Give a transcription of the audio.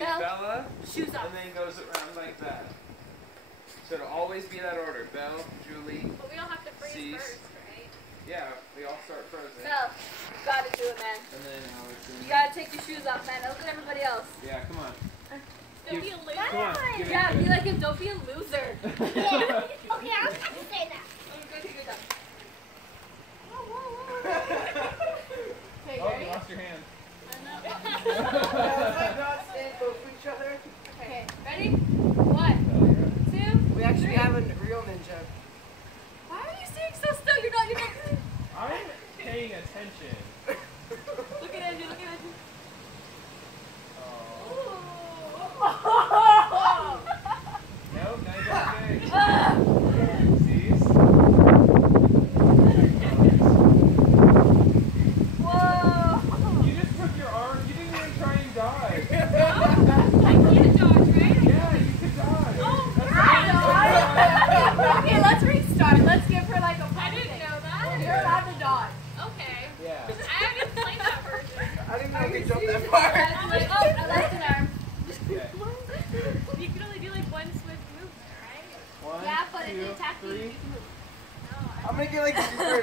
be Bella, shoes off. and then goes around like that. So it'll always be that order. Belle, Julie, But we all have to freeze Cease. first, right? Yeah, we all start frozen. No, you gotta do it, man. And then Alex. You gotta take your shoes off, man. Look at everybody else. Yeah, come on. Don't be a loser. Come on. Give it Yeah, to be me. like him. Don't be a loser. Yeah. Okay, I'm going to say that. Go take your gun. Oh, Okay, you ready? lost your hand. Not stand close to each other. Okay, ready? 1, 2. We actually have a real ninja. Why are you staying so still? You're not. I'm paying attention. Look at Andrew. Look at Andrew. Nope, now you got big. Ah! Cease. Whoa! You just took your arm. You didn't even try and dodge. I can't dodge, right? Yeah, you could dodge. Oh, That's Okay, let's restart. Let's give her like a I didn't know that. You're allowed to dodge. Okay. Yeah. I haven't played that version. I didn't know we could jump that far. I lost an arm. Okay. You can only do like one swift movement, right? One, Yeah, but if two, they attack you, three. you can move. No, I'm gonna get like super